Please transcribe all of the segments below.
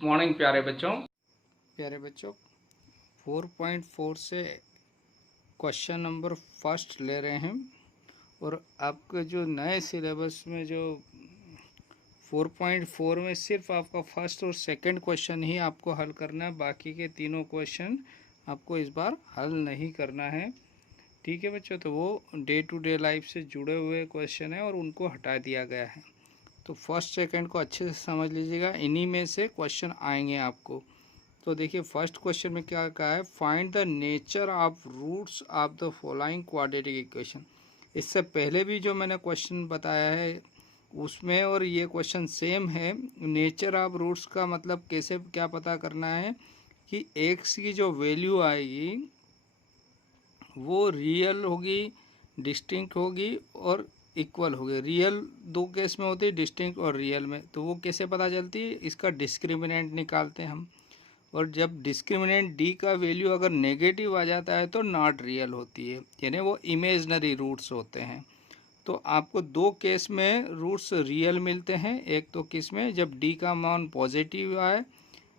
Good morning प्यारे बच्चों 4.4 से क्वेश्चन नंबर फर्स्ट ले रहे हैं। और आपके जो नए सिलेबस में जो 4.4 में सिर्फ आपका फर्स्ट और सेकंड क्वेश्चन ही आपको हल करना है, बाकी के तीनों क्वेश्चन आपको इस बार हल नहीं करना है। ठीक है बच्चों, तो वो डे टू डे लाइफ से जुड़े हुए क्वेश्चन है और उनको हटा दिया गया है। तो फर्स्ट सेकंड को अच्छे से समझ लीजिएगा, इन्हीं में से क्वेश्चन आएंगे आपको। तो देखिए फर्स्ट क्वेश्चन में क्या कहा है, find the nature of roots of the following quadratic equation. इससे पहले भी जो मैंने क्वेश्चन बताया है उसमें और ये क्वेश्चन सेम है। नेचर ऑफ रूट्स का मतलब कैसे क्या पता करना है कि एक्स की जो वैल्यू आएगी वो रियल होगी, डिस्टिंक्ट होगी और इक्वल हो गए। रियल दो केस में होती है, डिस्टिंक्ट और रियल में। तो वो कैसे पता चलती है, इसका डिस्क्रिमिनेंट निकालते हैं हम। और जब डिस्क्रिमिनेंट डी का वैल्यू अगर नेगेटिव आ जाता है तो नॉट रियल होती है, यानी वो इमेजनरी रूट्स होते हैं। तो आपको दो केस में रूट्स रियल मिलते हैं, एक तो किस में जब डी का मान पॉजिटिव आए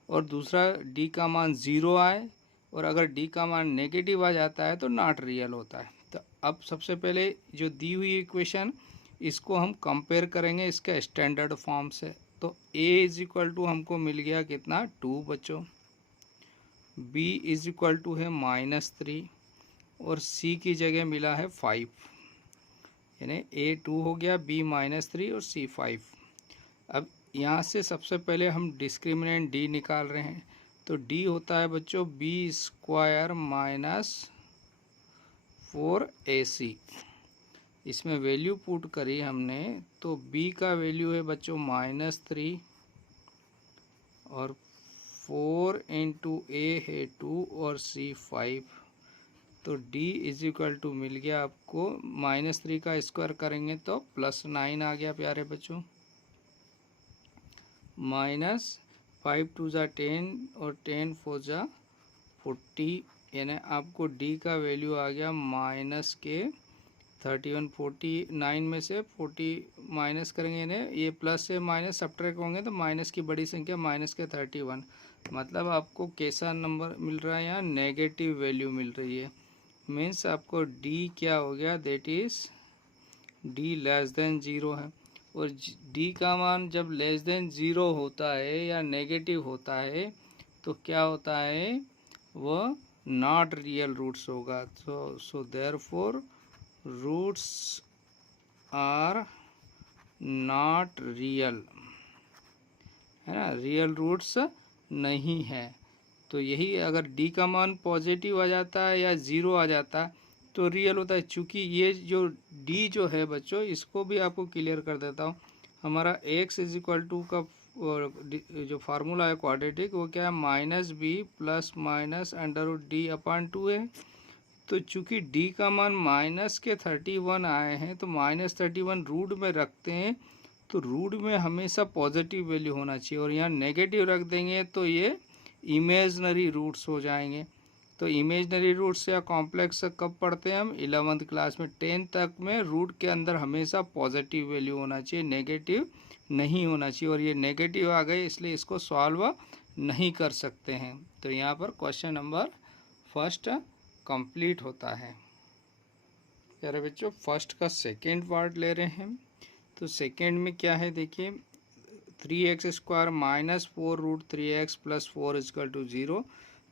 और दूसरा डी का मान ज़ीरो आए, और अगर डी का मान नेगेटिव आ जाता है तो नॉट रियल होता है। तो अब सबसे पहले जो दी हुई इक्वेशन इसको हम कंपेयर करेंगे इसके स्टैंडर्ड फॉर्म से। तो a इज इक्वल टू हमको मिल गया कितना 2 बच्चों, b इज इक्वल टू है -3 और c की जगह मिला है 5, यानी a 2 हो गया, b -3 और c 5। अब यहाँ से सबसे पहले हम डिस्क्रिमिनेंट d निकाल रहे हैं। तो d होता है बच्चों b² -4ac। इसमें वैल्यू पुट करी हमने तो b का वैल्यू है बच्चों -3 और 4 इंटू a है 2 और c 5। तो d इज इक्वल टू मिल गया आपको -3 का स्क्वायर करेंगे तो +9 आ गया प्यारे बच्चों, -5 2 ज़ा 10 और 10 4 ज़ा 40, यानी आपको d का वैल्यू आ गया -31। 49 में से 40 माइनस करेंगे, यानी ये प्लस से माइनस सब्ट्रैक्ट होंगे तो माइनस की बड़ी संख्या -31। मतलब आपको कैसा नंबर मिल रहा है, यहाँ नेगेटिव वैल्यू मिल रही है। मीन्स आपको d क्या हो गया, that is d less than 0 है। और d का मान जब लेस देन 0 होता है या नेगेटिव होता है तो क्या होता है, वह नॉट रियल रूट्स होगा। So therefore roots are not real, है ना, रियल रूट्स नहीं है। तो यही अगर d का मान पॉजिटिव आ जाता है या 0 आ जाता है तो रियल होता है। चूँकि ये जो d जो है बच्चों, इसको भी आपको क्लियर कर देता हूँ। हमारा x इज इक्वल टू का जो फार्मूला है क्वाड्रेटिक, वो क्या है, -b ± √d/2 है। तो चूँकि d का मान -31 आए हैं तो -31 रूट में रखते हैं, तो रूट में हमेशा पॉजिटिव वैल्यू होना चाहिए, और यहाँ नेगेटिव रख देंगे तो ये इमेजनरी रूट्स हो जाएंगे। तो इमेजनरी रूट्स या कॉम्प्लेक्स कब पढ़ते हैं हम, 11th क्लास में। 10 तक में रूट के अंदर हमेशा पॉजिटिव वैल्यू होना चाहिए, नेगेटिव नहीं होना चाहिए। और ये नेगेटिव आ गए इसलिए इसको सॉल्व नहीं कर सकते हैं। तो यहाँ पर क्वेश्चन नंबर फर्स्ट कंप्लीट होता है। प्यारे बच्चों फर्स्ट का सेकेंड पार्ट ले रहे हैं। तो सेकेंड में क्या है देखिए, 3x² -4 √3x + 4 = 0।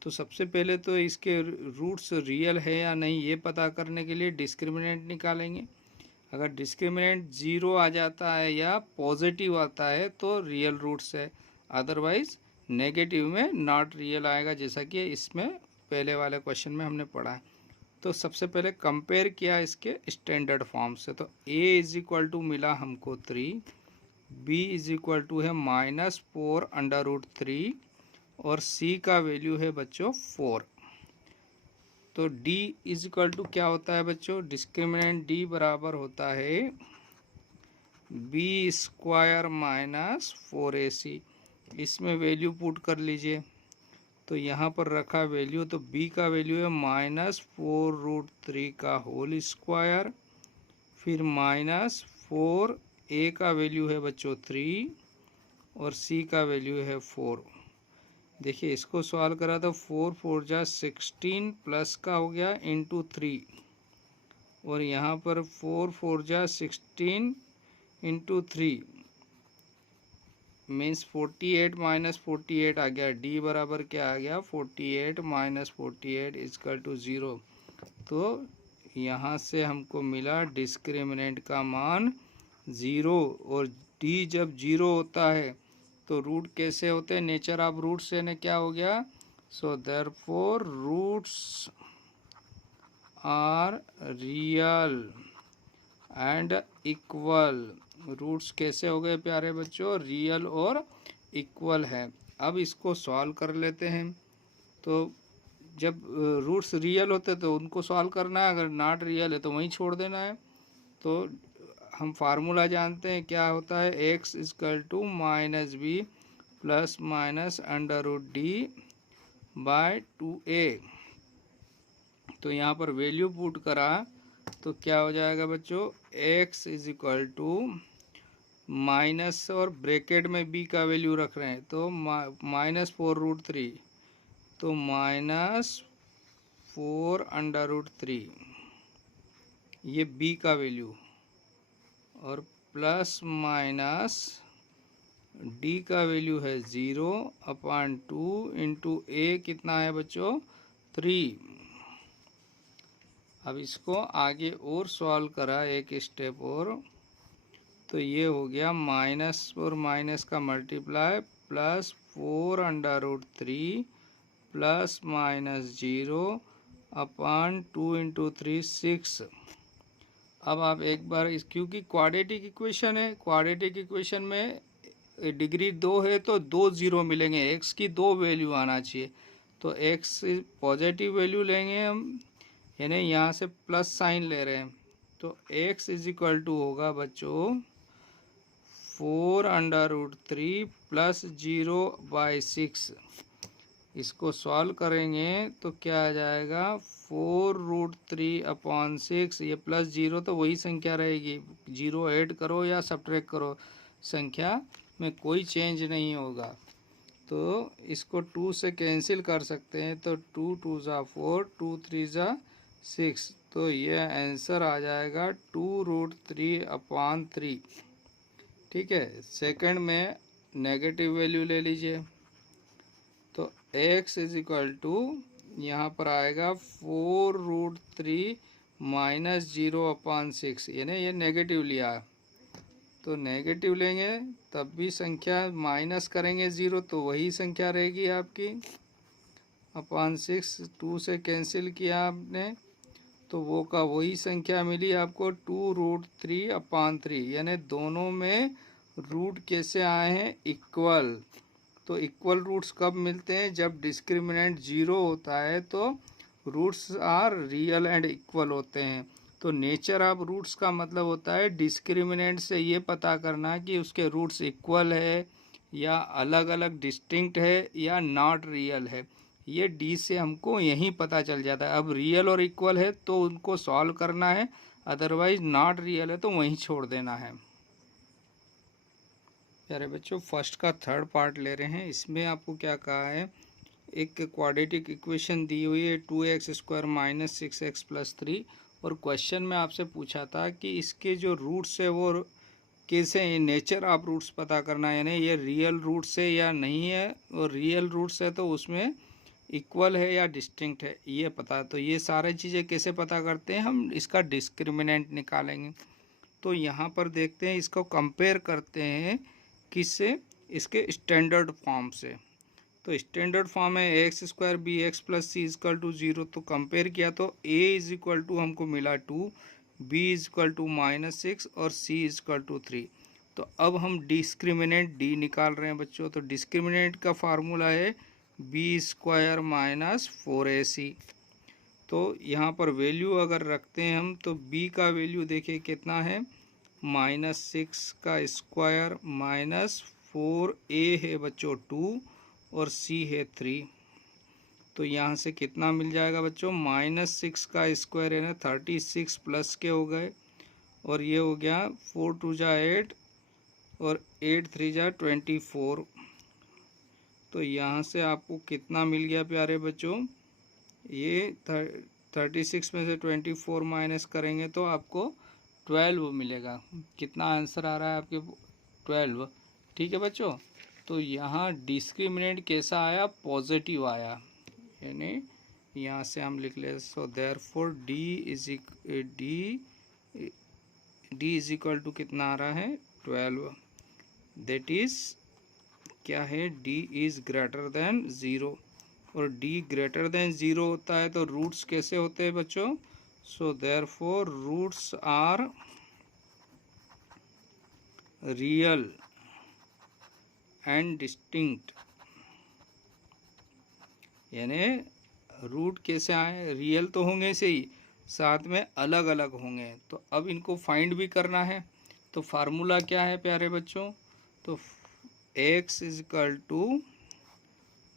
तो सबसे पहले तो इसके रूट्स रियल है या नहीं ये पता करने के लिए डिस्क्रिमिनेंट निकालेंगे। अगर डिस्क्रिमिनेंट 0 आ जाता है या पॉजिटिव आता है तो रियल रूट्स है, अदरवाइज नेगेटिव में नॉट रियल आएगा, जैसा कि इसमें पहले वाले क्वेश्चन में हमने पढ़ा है। तो सबसे पहले कंपेयर किया इसके स्टैंडर्ड फॉर्म से। तो a इज इक्वल टू मिला हमको 3, b इज इक्वल टू है -4 √3 और c का वैल्यू है बच्चों 4। तो d इज इक्वल टू क्या होता है बच्चों, डिस्क्रिमिनेंट d बराबर होता है b² -4ac। इसमें वैल्यू पुट कर लीजिए। तो यहाँ पर रखा वैल्यू, तो b का वैल्यू है -4 √3 का होल स्क्वायर, फिर -4, a का वैल्यू है बच्चों 3 और c का वैल्यू है 4। देखिए इसको सॉल्व करा तो 4 4 जा 16 प्लस का हो गया इंटू 3, और यहाँ पर 4 4 जा 16 इंटू 3 मीन्स 48 माइनस 48 आ गया। डी बराबर क्या आ गया 48 माइनस 48 इजकल टू 0। तो यहाँ से हमको मिला डिस्क्रिमिनेंट का मान 0। और डी जब 0 होता है तो रूट कैसे होते हैं, नेचर ऑफ रूट से ने क्या हो गया, so therefore roots are real and equal. Roots कैसे हो गए प्यारे बच्चों, रियल और इक्वल है। अब इसको सॉल्व कर लेते हैं। तो जब रूट्स रियल होते तो उनको सॉल्व करना है, अगर नॉट रियल है तो वहीं छोड़ देना है। तो हम फार्मूला जानते हैं क्या होता है, x is equal to minus b plus minus under root d by 2a। तो यहाँ पर वैल्यू पुट करा तो क्या हो जाएगा बच्चों, x is equal to minus और ब्रैकेट में b का वैल्यू रख रहे हैं तो माइनस 4√3, तो माइनस 4√3 ये b का वैल्यू, और प्लस माइनस d का वैल्यू है 0/2 इंटू a कितना है बच्चों 3। अब इसको आगे और सॉल्व करा एक स्टेप और, तो ये हो गया माइनस और माइनस का multiply plus 4√3 plus minus 0/2 into 3 6। अब आप एक बार इस, क्योंकि क्वाड्रेटिक इक्वेशन है, क्वाड्रेटिक इक्वेशन में डिग्री 2 है तो 2 0 मिलेंगे, एक्स की 2 वैल्यू आना चाहिए। तो एक्स पॉजिटिव वैल्यू लेंगे हम, यानी यहाँ से प्लस साइन ले रहे हैं, तो x इज इक्वल टू होगा बच्चों 4√3 प्लस 0/6। इसको सॉल्व करेंगे तो क्या आ जाएगा 4√3/6, ये प्लस 0 तो वही संख्या रहेगी, 0 ऐड करो या सब्ट्रैक्ट करो संख्या में कोई चेंज नहीं होगा। तो इसको 2 से कैंसिल कर सकते हैं, तो 2 2 जा 4, 2 3 जा 6, तो ये आंसर आ जाएगा 2√3/3। ठीक है, सेकंड में नेगेटिव वैल्यू ले लीजिए, तो x इज इक्वल टू यहाँ पर आएगा 4√3 माइनस 0/6, यानी ये नेगेटिव लिया, तो नेगेटिव लेंगे तब भी संख्या माइनस करेंगे 0 तो वही संख्या रहेगी आपकी /6। 2 से कैंसिल किया आपने तो वो का वही संख्या मिली आपको 2√3/3, यानी दोनों में रूट कैसे आए हैं इक्वल। तो इक्वल रूट्स कब मिलते हैं, जब डिस्क्रिमिनेंट 0 होता है तो roots are real and equal होते हैं। तो नेचर ऑफ रूट्स का मतलब होता है डिस्क्रिमिनेंट से ये पता करना कि उसके रूट्स इक्वल है या अलग अलग डिस्टिंक्ट है या नॉट रियल है। ये डी से हमको यहीं पता चल जाता है। अब रियल और इक्वल है तो उनको सॉल्व करना है, अदरवाइज नॉट रियल है तो वहीं छोड़ देना है। प्यारे बच्चों, फर्स्ट का थर्ड पार्ट ले रहे हैं। इसमें आपको क्या कहा है, एक क्वाड्रेटिक इक्वेशन दी हुई है 2x² माइनस 6x प्लस 3, और क्वेश्चन में आपसे पूछा था कि इसके जो रूट्स है वो कैसे हैं, नेचर ऑफ रूट्स पता करना है, यानी ये रियल रूट्स है या नहीं है, और रियल रूट्स है तो उसमें इक्वल है या डिस्टिंक्ट है ये पता। तो ये सारी चीज़ें कैसे पता करते हैं, हम इसका डिस्क्रिमिनेंट निकालेंगे। तो यहाँ पर देखते हैं, इसको कंपेयर करते हैं किससे, इसके स्टैंडर्ड फॉर्म से। तो स्टैंडर्ड फॉर्म है x² bx plus c is equal to 0, तो कंपेयर किया तो a इज इक्वल टू हमको मिला 2, b इज इक्वल टू -6 और c इज इक्वल टू 3। तो अब हम डिस्क्रिमिनेंट d निकाल रहे हैं बच्चों। तो डिस्क्रिमिनेंट का फार्मूला है b² माइनस 4ac। तो यहाँ पर वैल्यू अगर रखते हैं हम तो b का वैल्यू देखिए कितना है, -6 का स्क्वायर माइनस 4a है बच्चों 2 और c है 3। तो यहाँ से कितना मिल जाएगा बच्चों, -6 का स्क्वायर है ना 36 प्लस के हो गए, और ये हो गया 4 2 जा 8 और 8 3 जा 24। तो यहाँ से आपको कितना मिल गया प्यारे बच्चों, ये 36 में से 24 माइनस करेंगे तो आपको 12 मिलेगा। कितना आंसर आ रहा है आपके, 12। ठीक है बच्चों, तो यहाँ डिस्क्रिमिनेंट कैसा आया, पॉजिटिव आया, यानी यहाँ से हम लिख ले, so therefore d is equal to कितना आ रहा है, 12। दैट इज क्या है, डी इज ग्रेटर देन 0, और डी ग्रेटर देन 0 होता है तो रूट्स कैसे होते हैं बच्चों, so therefore roots are real and distinct, यानी रूट कैसे आए, रियल तो होंगे से ही, साथ में अलग अलग होंगे। तो अब इनको फाइंड भी करना है, तो फार्मूला क्या है प्यारे बच्चों, तो x is equal to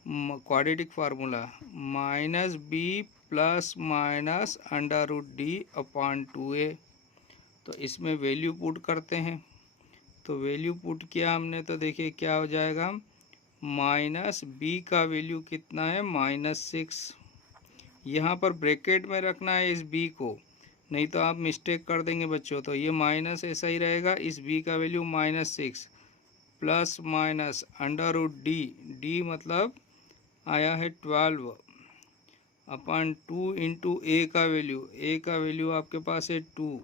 quadratic formula minus b plus minus under root d upon 2a। तो इसमें वैल्यू पुट करते हैं, तो वैल्यू पुट किया हमने तो देखिए क्या हो जाएगा, माइनस बी का वैल्यू कितना है, -6। यहाँ पर ब्रैकेट में रखना है इस बी को, नहीं तो आप मिस्टेक कर देंगे बच्चों। तो ये माइनस ऐसा ही रहेगा, इस बी का value -6 plus minus under root d, d मतलब आया है 12 अपॉन 2 इंटू ए का वैल्यू, ए का वैल्यू आपके पास है 2।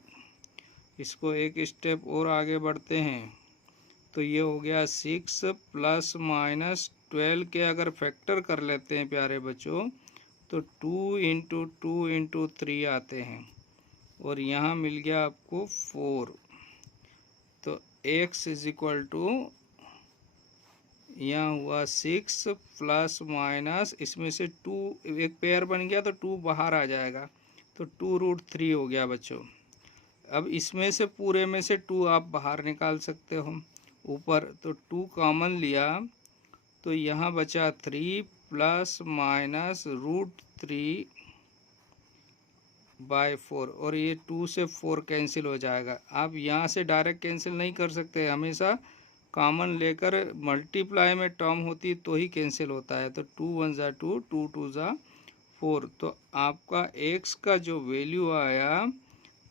इसको एक स्टेप और आगे बढ़ते हैं, तो ये हो गया 6 प्लस माइनस 12 के अगर फैक्टर कर लेते हैं प्यारे बच्चों, तो 2 इंटू 2 इंटू 3 आते हैं, और यहाँ मिल गया आपको 4। तो x इज इक्वल टू यहाँ हुआ 6 प्लस माइनस, इसमें से 2 एक पेयर बन गया तो 2 बाहर आ जाएगा, तो 2√3 हो गया बच्चों। अब इसमें से पूरे में से 2 आप बाहर निकाल सकते हो ऊपर, तो 2 कॉमन लिया तो यहाँ बचा 3 प्लस माइनस √3/4, और ये 2 से 4 कैंसिल हो जाएगा। आप यहाँ से डायरेक्ट कैंसिल नहीं कर सकते, हमेशा कॉमन लेकर मल्टीप्लाई में टर्म होती तो ही कैंसिल होता है। तो 2 1 ज़ा 2, 2 2 ज़ा 4, तो आपका x का जो वैल्यू आया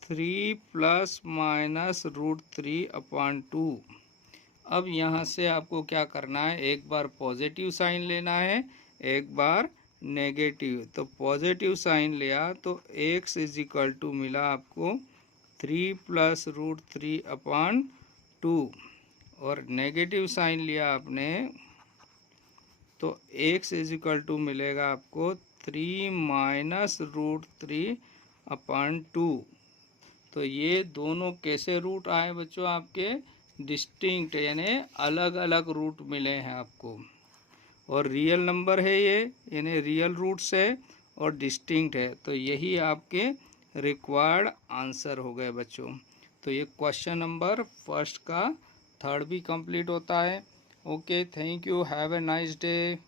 3 प्लस माइनस √3/2। अब यहाँ से आपको क्या करना है, एक बार पॉजिटिव साइन लेना है, एक बार नेगेटिव। तो पॉजिटिव साइन लिया तो x इज इक्वल टू मिला आपको 3 प्लस √3/2, और नेगेटिव साइन लिया आपने तो x इज इक्वल टू मिलेगा आपको 3 माइनस √3/2। तो ये दोनों कैसे रूट आए बच्चों, आपके डिस्टिंक्ट, यानी अलग अलग रूट मिले हैं आपको, और रियल नंबर है ये, यानी रियल रूट्स है और डिस्टिंक्ट है। तो यही आपके रिक्वायर्ड आंसर हो गए बच्चों। तो ये क्वेश्चन नंबर फर्स्ट का थर्ड भी कंप्लीट होता है। Okay, thank you, have a nice day.